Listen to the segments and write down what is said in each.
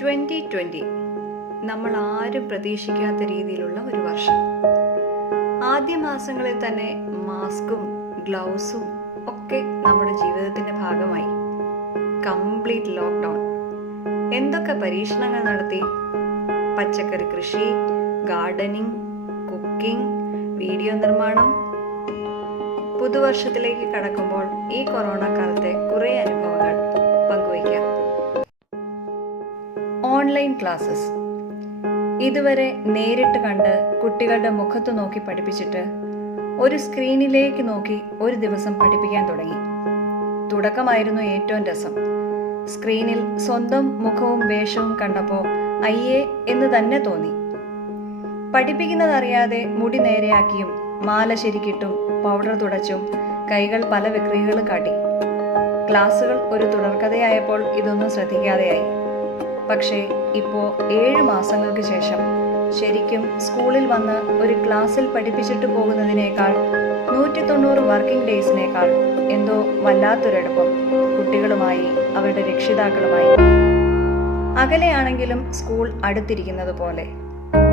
Twenty twenty നമ്മൾ ആരും പ്രതീക്ഷിക്കാത്ത രീതിയിലുള്ള ഒരു വർഷം. ആദ്യ മാസങ്ങളിൽ തന്നെ മാസ്കും ഗ്ലൗസും ഒക്കെ നമ്മുടെ ജീവിതത്തിന്റെ ഭാഗമായി. Complete lockdown. എന്തൊക്കെ പരീക്ഷണങ്ങൾ നടത്തി? പച്ചക്കറി കൃഷി ഗാർഡനിങ് കുക്കിംഗ് വീഡിയോ നിർമ്മാണം. പുതുവർഷത്തിലേക്ക് കടക്കുമ്പോൾ ഈ കൊറോണ കാലത്തെ കുറേ അനുഭവങ്ങൾ ഓൺലൈൻ ക്ലാസ്സസ്. ഇതുവരെ നേരിട്ട് കണ്ട് കുട്ടികളുടെ മുഖത്ത് നോക്കി പഠിപ്പിച്ചിട്ട് ഒരു സ്ക്രീനിലേക്ക് നോക്കി ഒരു ദിവസം പഠിപ്പിക്കാൻ തുടങ്ങി. തുടക്കമായിരുന്നു ഏറ്റവും രസം. സ്ക്രീനിൽ സ്വന്തം മുഖവും വേഷവും കണ്ടപ്പോൾ അയ്യേ എന്ന് തന്നെ തോന്നി. പഠിപ്പിക്കുന്നതറിയാതെ മുടി നേരെയാക്കിയും മാല ശരിക്കിട്ടും പൗഡർ തുടച്ചും കൈകൾ പല വിക്രികളും കാട്ടി. ക്ലാസ്സുകൾ ഒരു തുടർക്കഥയായപ്പോൾ ഇതൊന്നും ശ്രദ്ധിക്കാതെയായി. പക്ഷേ ഇപ്പോൾ ഏഴ് മാസങ്ങൾക്ക് ശേഷം ശരിക്കും സ്കൂളിൽ വന്ന് ഒരു ക്ലാസ്സിൽ പഠിപ്പിച്ചിട്ട് പോകുന്നതിനേക്കാൾ നൂറ്റി തൊണ്ണൂറ് വർക്കിംഗ് ഡേയ്സിനേക്കാൾ എന്തോ വല്ലാത്തൊരടുപ്പം കുട്ടികളുമായി അവരുടെ രക്ഷിതാക്കളുമായി. അകലെയാണെങ്കിലും സ്കൂൾ അടുത്തിരിക്കുന്നത് പോലെ.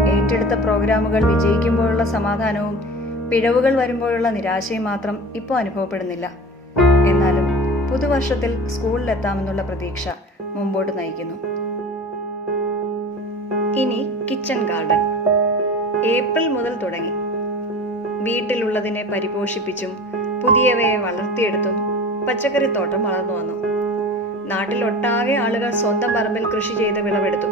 ഏറ്റെടുത്ത പ്രോഗ്രാമുകൾ വിജയിക്കുമ്പോഴുള്ള സമാധാനവും പിഴവുകൾ വരുമ്പോഴുള്ള നിരാശയും മാത്രം ഇപ്പോൾ അനുഭവപ്പെടുന്നില്ല. എന്നാലും പുതുവർഷത്തിൽ സ്കൂളിലെത്താമെന്നുള്ള പ്രതീക്ഷ മുമ്പോട്ട് നയിക്കുന്നു. ഇനി കിച്ചൺ ഗാർഡൻ ഏപ്രിൽ മുതൽ തുടങ്ങി. വീട്ടിലുള്ളതിനെ പരിപോഷിപ്പിച്ചും പുതിയവയെ വളർത്തിയെടുത്തും പച്ചക്കറിത്തോട്ടം വളർന്നു വന്നു. നാട്ടിലൊട്ടാകെ ആളുകൾ സ്വന്തം പറമ്പിൽ കൃഷി ചെയ്ത് വിളവെടുത്തു.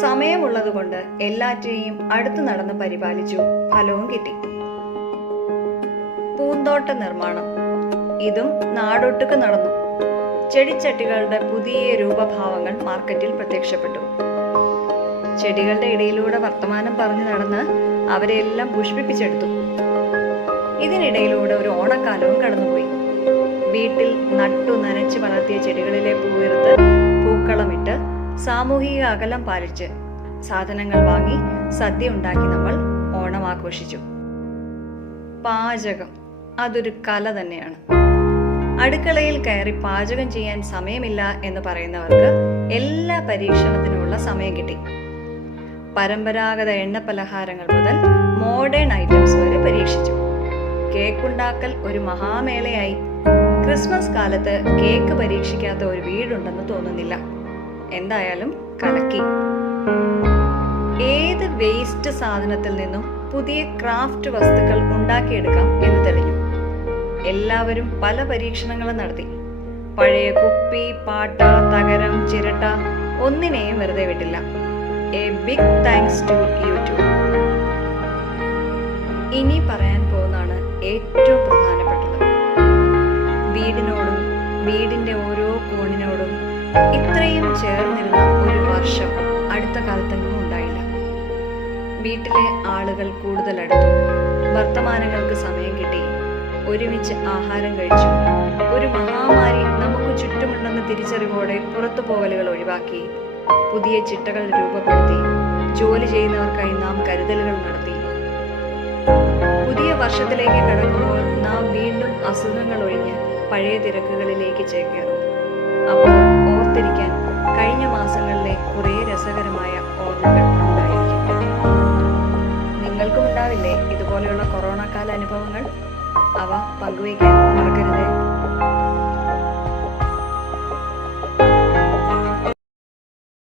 സമയമുള്ളതുകൊണ്ട് എല്ലാറ്റിനെയും അടുത്തു നടന്ന് പരിപാലിച്ചു ഫലവും കിട്ടി. പൂന്തോട്ട നിർമ്മാണം. ഇതും നാടൊട്ടുക്ക് നടന്നു. ചെടിച്ചട്ടികളുടെ പുതിയ രൂപഭാവങ്ങൾ മാർക്കറ്റിൽ പ്രത്യക്ഷപ്പെട്ടു. ചെടികളുടെ ഇടയിലൂടെ വർത്തമാനം പറഞ്ഞു നടന്ന് അവരെയെല്ലാം പുഷ്പിപ്പിച്ചെടുത്തു. ഇതിനിടയിലൂടെ ഒരു ഓണക്കാലവും കടന്നുപോയി. വീട്ടിൽ നട്ടു നനച്ച് വളർത്തിയ ചെടികളിലെ പൂവിറുത്ത് പൂക്കളമിട്ട് സാമൂഹിക അകലം പാലിച്ച് സാധനങ്ങൾ വാങ്ങി സദ്യ ഉണ്ടാക്കി നമ്മൾ ഓണം ആഘോഷിച്ചു പാചകം അതൊരു കല തന്നെയാണ്. അടുക്കളയിൽ കയറി പാചകം ചെയ്യാൻ സമയമില്ല എന്ന് പറയുന്നവർക്ക് എല്ലാ പരീക്ഷണത്തിനുമുള്ള സമയം കിട്ടി. പരമ്പരാഗത എണ്ണ പലഹാരങ്ങൾ മുതൽ മോഡേൺ ഐറ്റംസ് വരെ പരീക്ഷിച്ചു. കേക്ക് ഉണ്ടാക്കൽ ഒരു മഹാമേളയായി. ക്രിസ്മസ് കാലത്ത് കേക്ക് പരീക്ഷിക്കാത്ത ഒരു വീടുണ്ടെന്ന് തോന്നുന്നില്ല. എന്തായാലും കലക്കി. ഏത് വേസ്റ്റ് സാധനത്തിൽ നിന്നും പുതിയ ക്രാഫ്റ്റ് വസ്തുക്കൾ ഉണ്ടാക്കിയെടുക്കാം എന്ന് തെളിഞ്ഞു. എല്ലാവരും പല പരീക്ഷണങ്ങളും നടത്തി. പഴയ കുപ്പി പാട്ട തകരം ചിരട്ട ഒന്നിനെയും വെറുതെ വിട്ടില്ല. A big thanks to YouTube ഇനി പറയാൻ പോകുന്നതാണ് ഏറ്റവും പ്രധാനപ്പെട്ടത്. വീടിനോടും വീടിന്റെ ഓരോ കോണിനോടും ഇത്രയും ചേർന്നിരുന്ന ഒരു വർഷം അടുത്ത കാലത്തൊന്നും ഉണ്ടായില്ല. വീട്ടിലെ ആളുകൾ കൂടുതലടുത്തു. വർത്തമാനങ്ങൾക്ക് സമയം കിട്ടി. ഒരുമിച്ച് ആഹാരം കഴിച്ചു. ഒരു മഹാമാരി നമുക്ക് ചുറ്റുമുണ്ടെന്ന തിരിച്ചറിവോടെ പുറത്തു പോകലുകൾ ഒഴിവാക്കി. പുതിയ ചിട്ടകൾ രൂപപ്പെടുത്തി. ജോലി ചെയ്യുന്നവർക്കായി നാം കരുതലുകൾ നടത്തി. പുതിയ വർഷത്തിലേക്ക് കടക്കുമ്പോൾ നാം വീണ്ടും അസുഖങ്ങൾ ഒഴിഞ്ഞ് പഴയ തിരക്കുകളിലേക്ക് ചേക്കേറും. അപ്പോൾ ഓർത്തിരിക്കാൻ കഴിഞ്ഞ മാസങ്ങളിലെ കുറേ രസകരമായ ഓർമ്മകൾ ഉണ്ടായിരിക്കും. നിങ്ങൾക്കും ഉണ്ടാവില്ലേ ഇതുപോലെയുള്ള കൊറോണ കാല അനുഭവങ്ങൾ? അവ പങ്കുവയ്ക്കാൻ മറക്കരുതേ.